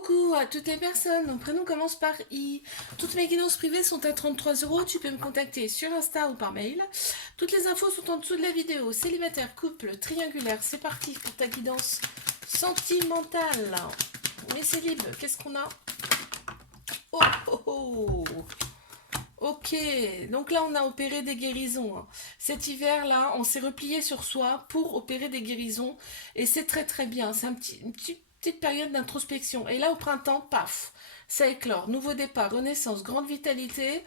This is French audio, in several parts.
Coucou à toutes les personnes, mon prénom commence par I. Toutes mes guidances privées sont à 33 euros, tu peux me contacter sur Insta ou par mail. Toutes les infos sont en dessous de la vidéo. Célibataire, couple, triangulaire, c'est parti pour ta guidance sentimentale. Mais c'est libre, qu'est-ce qu'on a? Oh oh oh. Ok, donc là on a opéré des guérisons, hein. Cet hiver-là, on s'est replié sur soi pour opérer des guérisons et c'est très très bien. C'est une petite période d'introspection. Et là au printemps, paf, ça éclore. Nouveau départ, renaissance, grande vitalité,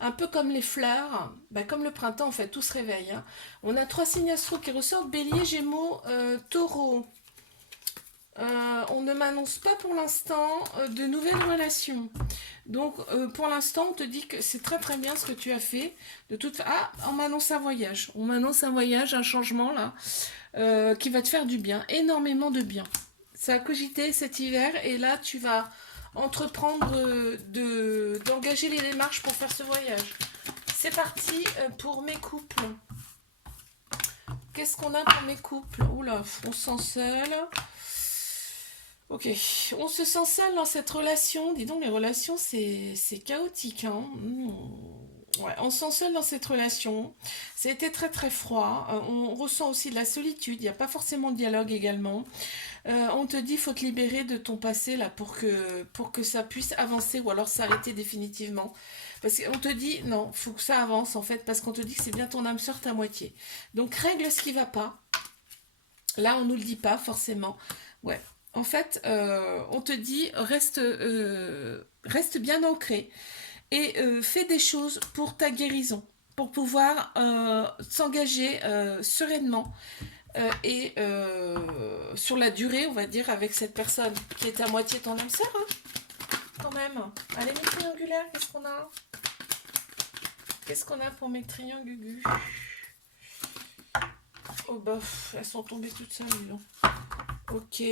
un peu comme les fleurs, bah, comme le printemps en fait, tout se réveille, hein. On a 3 signes astro qui ressortent, Bélier, Gémeaux, Taureau. On ne m'annonce pas pour l'instant de nouvelles relations. Donc pour l'instant, on te dit que c'est très très bien ce que tu as fait. De toute Ah, on m'annonce un voyage. On m'annonce un voyage, un changement là, qui va te faire du bien, énormément de bien. Ça a cogité cet hiver et là tu vas entreprendre d'engager les démarches pour faire ce voyage. C'est parti pour mes couples. Qu'est-ce qu'on a pour mes couples? Oula, on se sent seul. Ok, on se sent seul dans cette relation. Dis donc, les relations, c'est chaotique, hein. Ouais, on se sent seul dans cette relation. Ça a été très très froid. On ressent aussi de la solitude. Il n'y a pas forcément de dialogue également. On te dit, faut te libérer de ton passé là pour que ça puisse avancer ou alors s'arrêter définitivement. Parce qu'on te dit, non, faut que ça avance en fait, parce qu'on te dit que c'est bien ton âme sœur ta moitié. Donc règle ce qui va pas. Là, on nous le dit pas forcément. Ouais. En fait, on te dit reste bien ancré et fais des choses pour ta guérison, pour pouvoir s'engager sereinement et sur la durée, on va dire, avec cette personne qui est à moitié ton âme sœur, hein, quand même. Allez, mes triangulaires, qu'est-ce qu'on a? Qu'est-ce qu'on a pour mes triangugus? Oh bah, elles sont tombées toutes seules, dis donc. Ok.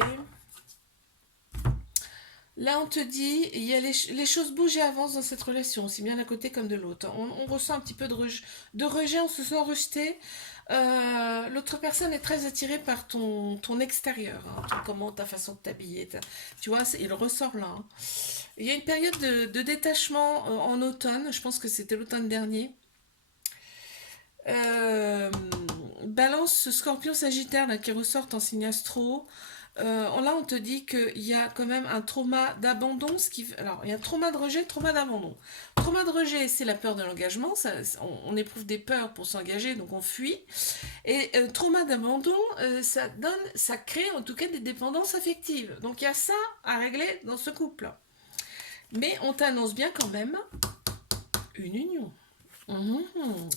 Là, on te dit, il y a les choses bougent et avancent dans cette relation, aussi bien d'un côté comme de l'autre. On ressent un petit peu de rejet, on se sent rejeté. L'autre personne est très attirée par ton extérieur, hein, ta façon de t'habiller. Tu vois, il ressort là, hein. Il y a une période de détachement en automne, je pense que c'était l'automne dernier. Balance, Scorpion, Sagittaire là, qui ressortent en signe astro. Là, on te dit qu'il y a quand même un trauma d'abandon. Alors, il y a un trauma de rejet, trauma d'abandon. Trauma de rejet, c'est la peur de l'engagement. On éprouve des peurs pour s'engager, donc on fuit. Et trauma d'abandon, ça crée en tout cas des dépendances affectives. Donc, il y a ça à régler dans ce couple. Mais on t'annonce bien quand même une union.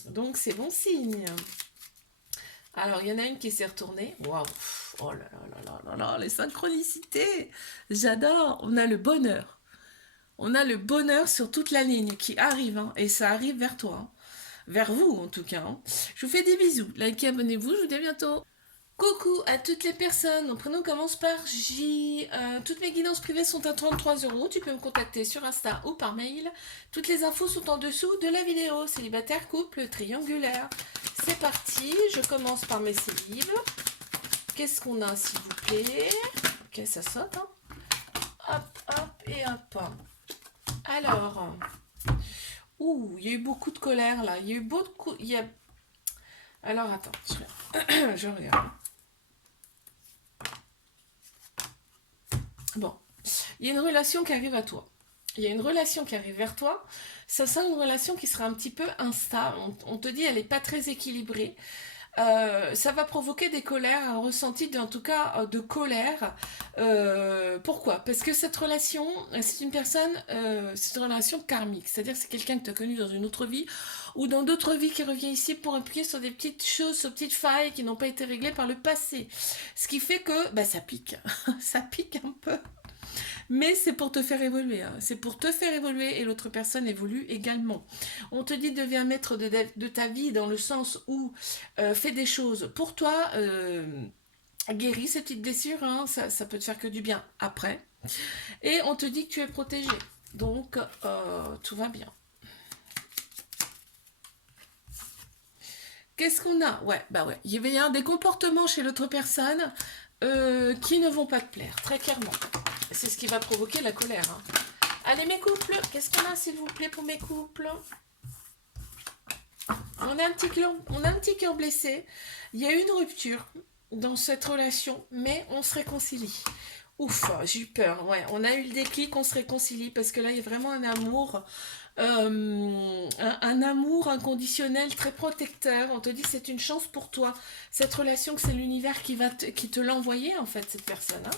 Donc, c'est bon signe. Alors, il y en a une qui s'est retournée. Waouh! Oh là là là là là, les synchronicités! J'adore! On a le bonheur. On a le bonheur sur toute la ligne qui arrive, hein, et ça arrive vers toi, hein. Vers vous, en tout cas, hein. Je vous fais des bisous. Likez, abonnez-vous. Je vous dis à bientôt. Coucou à toutes les personnes. Mon prénom commence par J. Toutes mes guidances privées sont à 33 euros. Tu peux me contacter sur Insta ou par mail. Toutes les infos sont en dessous de la vidéo. Célibataire, couple, triangulaire. C'est parti. Je commence par mes célibes. Qu'est-ce qu'on a, s'il vous plaît? Ok, ça saute, hein. Hop, hop et hop. Alors. Ouh, il y a eu beaucoup de colère, là. Il y a eu beaucoup... Alors, attends. Je regarde. Bon, il y a une relation qui arrive à toi. Il y a une relation qui arrive vers toi. Ça sent une relation qui sera un petit peu instable. On te dit elle n'est pas très équilibrée. Ça va provoquer des colères, un ressenti en tout cas de colère. Pourquoi? Parce que cette relation, c'est une relation karmique. C'est-à-dire que c'est quelqu'un que tu as connu dans une autre vie ou dans d'autres vies qui revient ici pour appuyer sur des petites choses, sur des petites failles qui n'ont pas été réglées par le passé. Ce qui fait que bah, ça pique. Ça pique un peu. Mais c'est pour te faire évoluer, hein. C'est pour te faire évoluer et l'autre personne évolue également. On te dit deviens maître de ta vie dans le sens où fais des choses pour toi, guéris ces petites blessures, hein, ça peut te faire que du bien après. Et on te dit que tu es protégé. Donc tout va bien. Qu'est-ce qu'on a? Ouais, bah ouais. Il va y avoir des comportements chez l'autre personne qui ne vont pas te plaire, très clairement. C'est ce qui qui va provoquer la colère. Hein. Allez, mes couples, qu'est-ce qu'on a, s'il vous plaît, pour mes couples? On a un petit cœur blessé. Il y a eu une rupture dans cette relation, mais on se réconcilie. Ouf, j'ai eu peur. Ouais, on a eu le déclic, on se réconcilie parce que là, il y a vraiment un amour, un amour inconditionnel, très protecteur. On te dit c'est une chance pour toi. Cette relation, que c'est l'univers qui te l'a envoyé en fait, cette personne. Hein.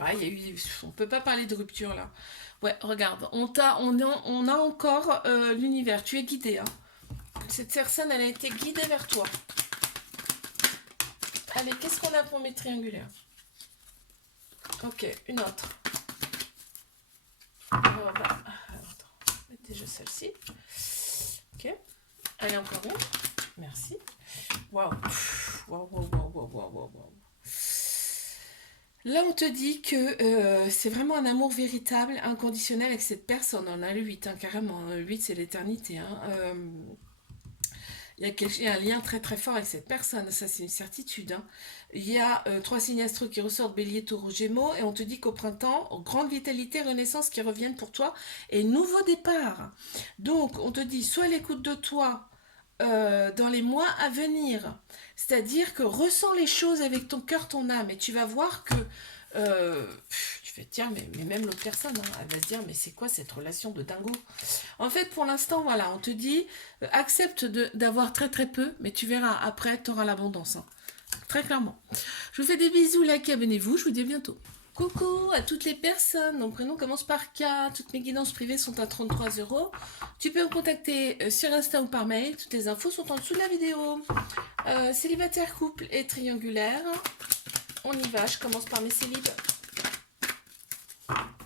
Ouais, on peut pas parler de rupture là. Ouais, regarde, on a encore l'univers. Tu es guidé. Hein. Cette personne, elle a été guidée vers toi. Allez, qu'est-ce qu'on a pour mes triangulaires? Ok, une autre. Attends, déjà celle-ci. Ok. Allez, encore une. Merci. Waouh. Waouh, waouh, waouh, waouh, waouh, waouh. Là, on te dit que c'est vraiment un amour véritable, inconditionnel avec cette personne. On a le 8, hein, carrément. Le 8, c'est l'éternité. Hein. Il y a un lien très très fort avec cette personne, ça c'est une certitude. Hein. Il y a 3 signes astro qui ressortent, Bélier, Taureau, Gémeaux, et on te dit qu'au printemps, grande vitalité, renaissance qui reviennent pour toi, et nouveau départ. Donc, on te dit, sois à l'écoute de toi dans les mois à venir. C'est-à-dire que ressens les choses avec ton cœur, ton âme, et tu vas voir que tu fais tiens, mais même l'autre personne, hein, elle va se dire mais c'est quoi cette relation de dingo? En fait, pour l'instant, voilà, on te dit accepte d'avoir très très peu, mais tu verras après, tu auras l'abondance. Hein. Très clairement. Je vous fais des bisous, likez, abonnez-vous, je vous dis à bientôt. Coucou à toutes les personnes, mon prénom commence par K, toutes mes guidances privées sont à 33 €. Tu peux me contacter sur Insta ou par mail, toutes les infos sont en dessous de la vidéo. Célibataire, couple et triangulaire. On y va, je commence par mes célibes.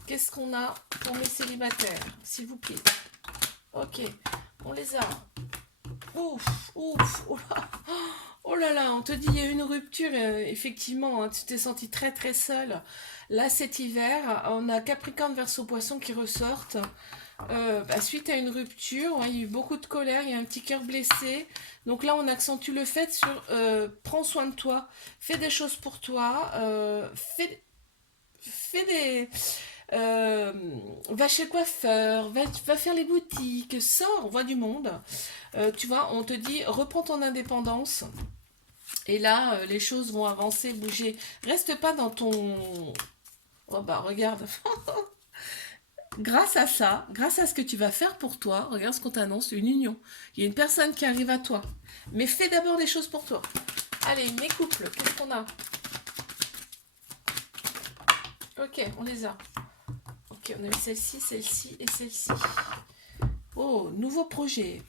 Qu'est-ce qu'on a pour mes célibataires, s'il vous plaît? Ok, on les a. Ouf, ouf, oh là là, on te dit il y a eu une rupture, effectivement, hein, tu t'es senti très très seul. Là, cet hiver, on a Capricorne, Verseau, Poisson qui ressortent. Suite à une rupture, ouais, il y a eu beaucoup de colère, il y a un petit cœur blessé. Donc là, on accentue le fait sur prends soin de toi, fais des choses pour toi, fais des... va chez le coiffeur, va faire les boutiques, sors, vois du monde. Tu vois, on te dit reprends ton indépendance. Et là, les choses vont avancer, bouger. Reste pas dans ton... Oh bah regarde. Grâce à ça, grâce à ce que tu vas faire pour toi, regarde ce qu'on t'annonce, une union. Il y a une personne qui arrive à toi. Mais fais d'abord des choses pour toi. Allez, mes couples, qu'est-ce qu'on a? Ok, on les a. Ok, on a eu celle-ci, celle-ci et celle-ci. Oh, nouveau projet.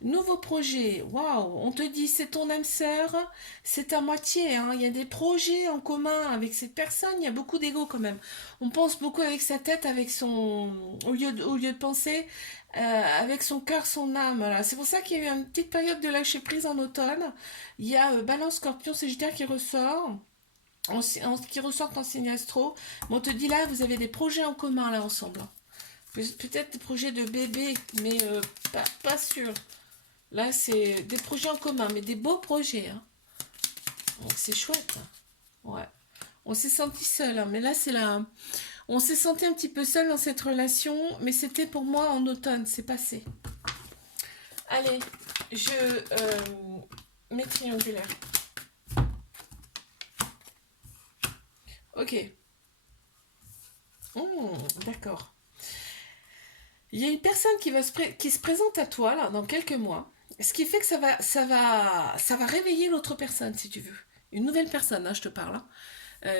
Nouveau projet, waouh, on te dit c'est ton âme sœur, c'est à moitié, hein. Il y a des projets en commun avec cette personne, il y a beaucoup d'ego quand même. On pense beaucoup avec sa tête, avec son... au lieu de penser avec son cœur, son âme. Voilà. C'est pour ça qu'il y a eu une petite période de lâcher prise en automne. Il y a Balance, Scorpion, Sagittaire qui ressort. Qui ressortent en signe astro. Mais on te dit là, vous avez des projets en commun là ensemble. Peut-être des projets de bébé, mais pas sûr. Là, c'est des projets en commun, mais des beaux projets. Hein. Donc, c'est chouette. Ouais. On s'est senti seul, hein, mais là, c'est là. On s'est senti un petit peu seul dans cette relation, mais c'était pour moi en automne, c'est passé. Allez, mes triangulaires. Ok. D'accord. Il y a une personne qui se présente à toi là dans quelques mois, ce qui fait que ça va réveiller l'autre personne si tu veux. Une nouvelle personne, hein, je te parle. Hein.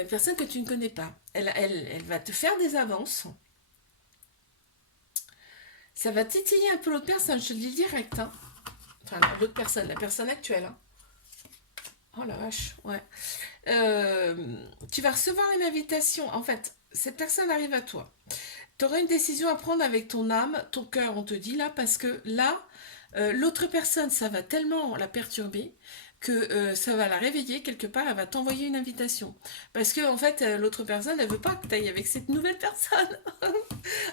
Une personne que tu ne connais pas. Elle va te faire des avances. Ça va titiller un peu l'autre personne, je te le dis direct. Hein. Enfin, l'autre personne, la personne actuelle. Hein. Oh la vache, ouais. Tu vas recevoir une invitation. En fait, cette personne arrive à toi. Tu auras une décision à prendre avec ton âme, ton cœur, on te dit là, parce que là, l'autre personne, ça va tellement la perturber que ça va la réveiller quelque part, elle va t'envoyer une invitation. Parce que en fait, l'autre personne, elle veut pas que tu ailles avec cette nouvelle personne.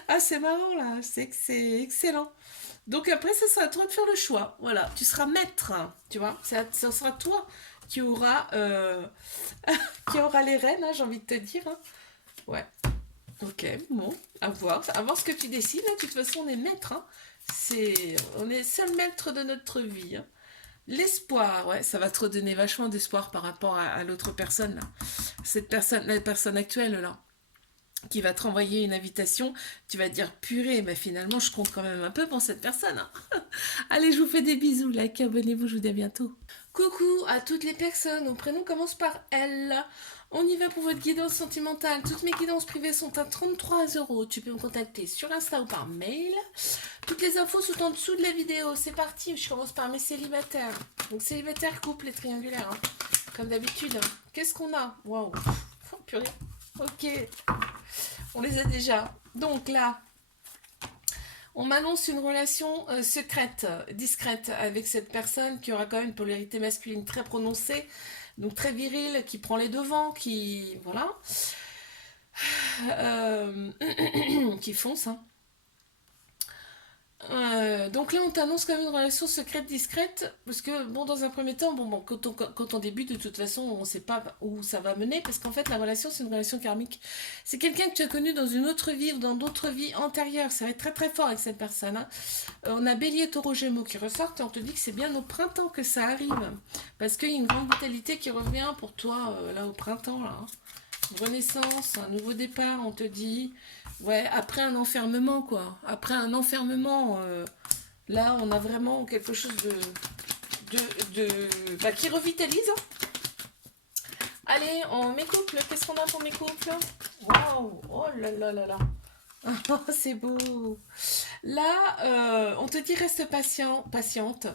Ah, c'est marrant là, c'est excellent. Donc après, ça sera à toi de faire le choix. Voilà, tu seras maître, hein, tu vois. Ça sera toi qui aura, qui aura les rênes, hein, j'ai envie de te dire. Hein. Ouais. Ok, bon, à voir ce que tu décides. Hein. De toute façon, on est maître. Hein. On est seul maître de notre vie. Hein. L'espoir, ouais, ça va te redonner vachement d'espoir par rapport à l'autre personne, là. Cette personne, la personne actuelle, là, qui va te renvoyer une invitation. Tu vas te dire, purée, mais finalement, je compte quand même un peu pour cette personne. Hein. Allez, je vous fais des bisous, like, abonnez-vous, je vous dis à bientôt. Coucou à toutes les personnes, mon prénom commence par L. On y va pour votre guidance sentimentale. Toutes mes guidances privées sont à 33 euros. Tu peux me contacter sur Insta ou par mail. Toutes les infos sont en dessous de la vidéo. C'est parti, je commence par mes célibataires. Donc célibataire, couple et triangulaire. Hein. Comme d'habitude. Qu'est-ce qu'on a? Waouh. Oh, purée. Ok. On les a déjà. Donc là, on m'annonce une relation secrète, discrète avec cette personne qui aura quand même une polarité masculine très prononcée, donc très virile, qui prend les devants, qui voilà, qui fonce. Hein. Donc là, on t'annonce quand même une relation secrète discrète, parce que bon, dans un premier temps, bon, quand on débute, de toute façon, on ne sait pas où ça va mener, parce qu'en fait, la relation, c'est une relation karmique. C'est quelqu'un que tu as connu dans une autre vie ou dans d'autres vies antérieures. Ça va être très très fort avec cette personne. Hein. On a Bélier, Taureau, Gémeaux qui ressortent, et on te dit que c'est bien au printemps que ça arrive, parce qu'il y a une grande vitalité qui revient pour toi là au printemps, là. Hein. Une renaissance, un nouveau départ, on te dit. Ouais, après un enfermement, quoi. Après un enfermement, là, on a vraiment quelque chose bah, qui revitalise. Hein. Allez, mes couples, qu'est-ce qu'on a pour mes couples? Waouh, oh là là là là. C'est beau. Là, on te dit reste patient, patiente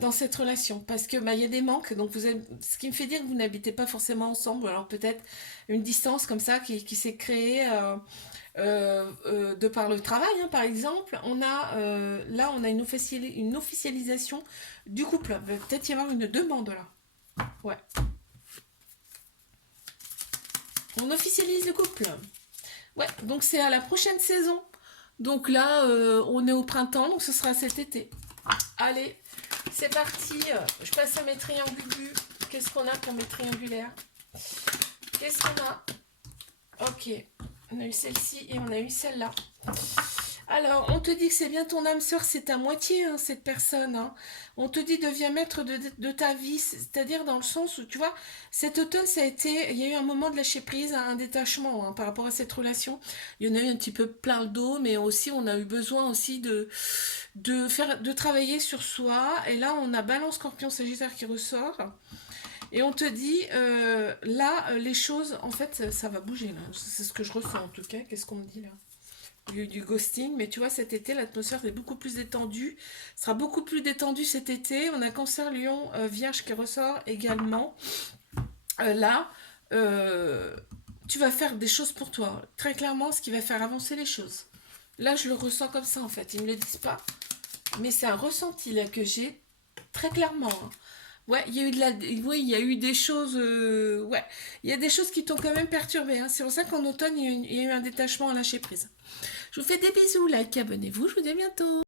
dans cette relation parce que bah, y a des manques. Donc ce qui me fait dire que vous n'habitez pas forcément ensemble. Alors peut-être une distance comme ça qui s'est créée de par le travail, hein, par exemple. Là, on a une officialisation du couple. Il va peut-être y avoir une demande là. Ouais. On officialise le couple. Ouais, donc c'est à la prochaine saison. Donc là, on est au printemps, donc ce sera cet été. Allez, c'est parti. Je passe à mes triangulus. Qu'est-ce qu'on a pour mes triangulaires? Qu'est-ce qu'on a? Ok, on a eu celle-ci et on a eu celle-là. Alors, on te dit que c'est bien ton âme sœur, c'est à moitié, hein, cette personne. Hein. On te dit deviens maître de ta vie, c'est-à-dire dans le sens où, tu vois, cet automne, il y a eu un moment de lâcher prise, un détachement hein, par rapport à cette relation. Il y en a eu un petit peu plein le dos, mais aussi, on a eu besoin aussi de travailler sur soi. Et là, on a Balance, Scorpion, Sagittaire qui ressort. Et on te dit, là, les choses, en fait, ça va bouger. Là. C'est ce que je ressens en tout cas. Qu'est-ce qu'on me dit là? Du ghosting, mais tu vois, cet été, l'atmosphère est beaucoup plus détendue. Sera beaucoup plus détendue cet été. On a Cancer, Lion, Vierge qui ressort également. Là, tu vas faire des choses pour toi. Très clairement, ce qui va faire avancer les choses. Là, je le ressens comme ça, en fait. Ils ne me le disent pas. Mais c'est un ressenti, là, que j'ai très clairement. Hein. Ouais, oui, il y a eu des choses. Ouais, il y a des choses qui t'ont quand même perturbé. Hein. C'est pour ça qu'en automne, il y a eu un détachement à lâcher prise. Je vous fais des bisous, like, abonnez-vous, je vous dis à bientôt.